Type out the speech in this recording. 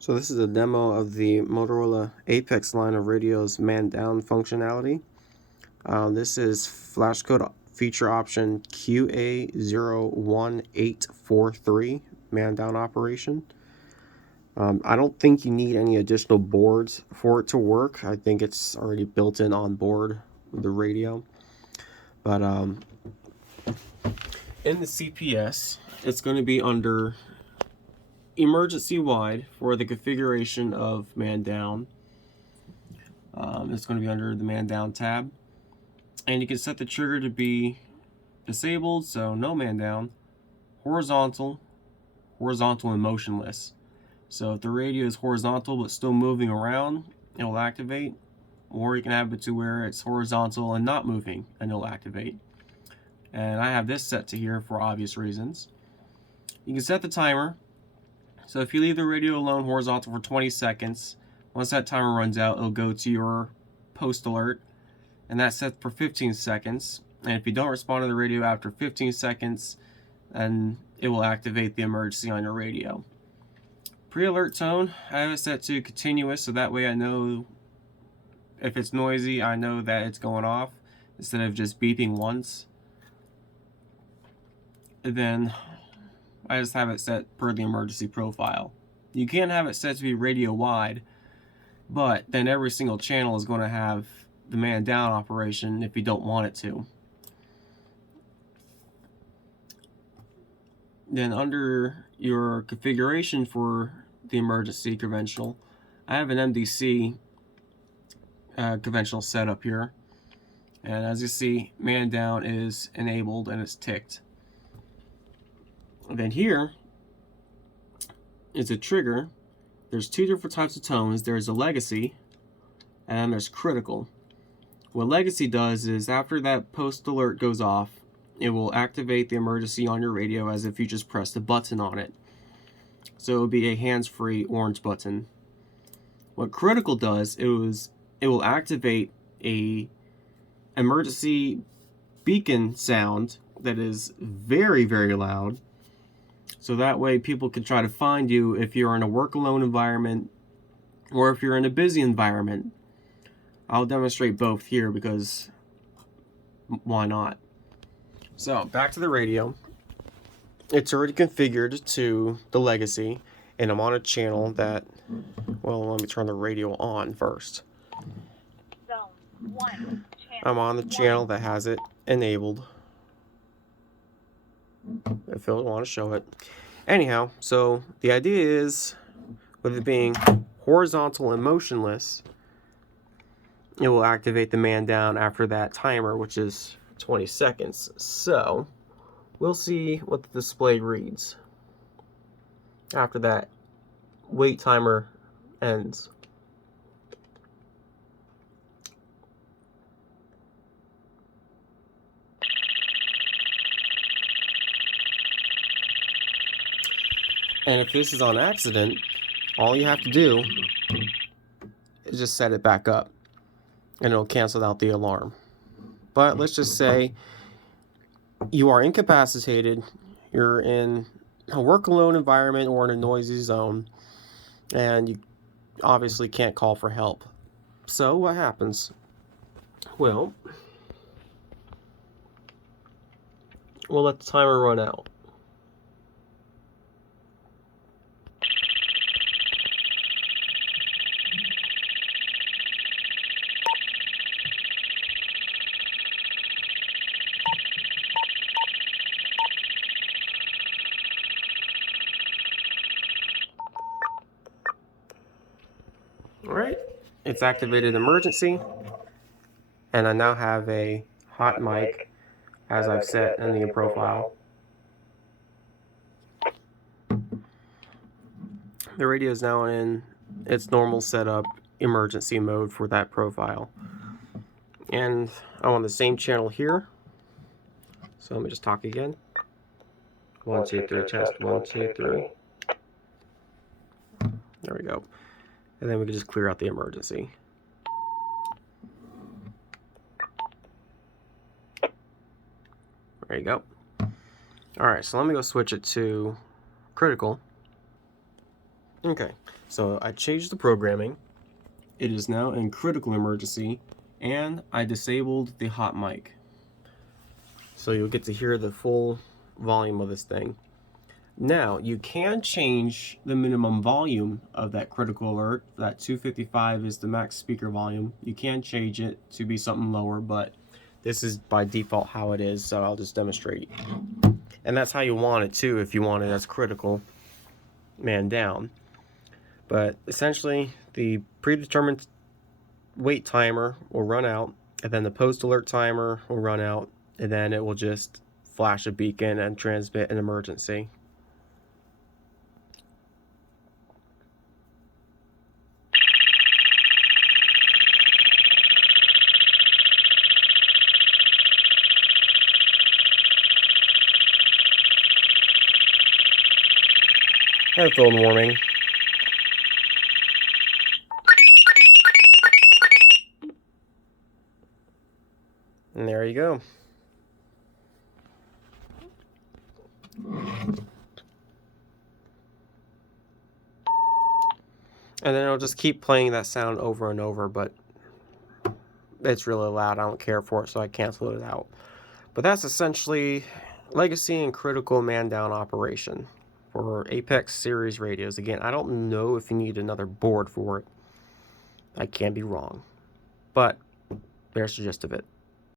So this is a demo of the Motorola APX line of radios man-down functionality. This is flash code feature option QA01843 man-down operation. I don't think you need any additional boards for it to work. I think it's already built in on board with the radio. But in the CPS, it's going to be under emergency wide for the configuration of man down. It's going to be under the man down tab, and you can set the trigger to be disabled, so no man down, horizontal and motionless. So if the radio is horizontal but still moving around, it will activate, or you can have it to where it's horizontal and not moving and it'll activate. And I have this set to here for obvious reasons. You can set the timer. So if you leave the radio alone horizontal for 20 seconds, once that timer runs out, it'll go to your post alert, and that's set for 15 seconds. And if you don't respond to the radio after 15 seconds, then it will activate the emergency on your radio. Pre-alert tone, I have it set to continuous, so that way I know if it's noisy, I know that it's going off instead of just beeping once. And then I just have it set per the emergency profile. You can have it set to be radio wide, but then every single channel is going to have the man down operation if you don't want it to. Then under your configuration for the emergency conventional, I have an MDC conventional setup here, and as you see, man down is enabled and it's ticked. And then here is a trigger. There's two different types of tones. There's a legacy and there's critical. What legacy does is after that post alert goes off, it will activate the emergency on your radio as if you just pressed a button on it. So it will be a hands-free orange button. What critical does is it will activate a emergency beacon sound that is very, very loud. So that way people can try to find you if you're in a work alone environment or if you're in a busy environment. I'll demonstrate both here because why not? So back to the radio. It's already configured to the legacy, and I'm on a channel that, well, let me turn the radio on first. Zone 1. I'm on the channel that has it enabled, if you'll want to show it. Anyhow, so the idea is, with it being horizontal and motionless, it will activate the man down after that timer, which is 20 seconds. So we'll see what the display reads after that wait timer ends. And if this is on accident, all you have to do is just set it back up and it'll cancel out the alarm. But let's just say you are incapacitated, you're in a work alone environment or in a noisy zone, and you obviously can't call for help. So what happens? Well, we'll let the timer run out. Alright, it's activated emergency, and I now have a hot mic as I've set in the profile. The radio is now in its normal setup emergency mode for that profile. And I'm on the same channel here. So let me just talk again. 1, 2, 3, test. 1, 2, 3. There we go. And then we can just clear out the emergency. There you go. Alright, so let me go switch it to critical. Okay, so I changed the programming. It is now in critical emergency, and I disabled the hot mic. So you'll get to hear the full volume of this thing. Now, you can change the minimum volume of that critical alert. That 255 is the max speaker volume. You can change it to be something lower, but this is by default how it is, so I'll just demonstrate. And that's how you want it too, if you want it as critical, man down. But essentially, the predetermined wait timer will run out, and then the post alert timer will run out, and then it will just flash a beacon and transmit an emergency. Headphone warming. And there you go. And then it'll just keep playing that sound over and over, but it's really loud. I don't care for it, so I canceled it out. But that's essentially legacy and critical man down operation for APX series radios. Again, I don't know if you need another board for it. I can be wrong. But there's the gist of it.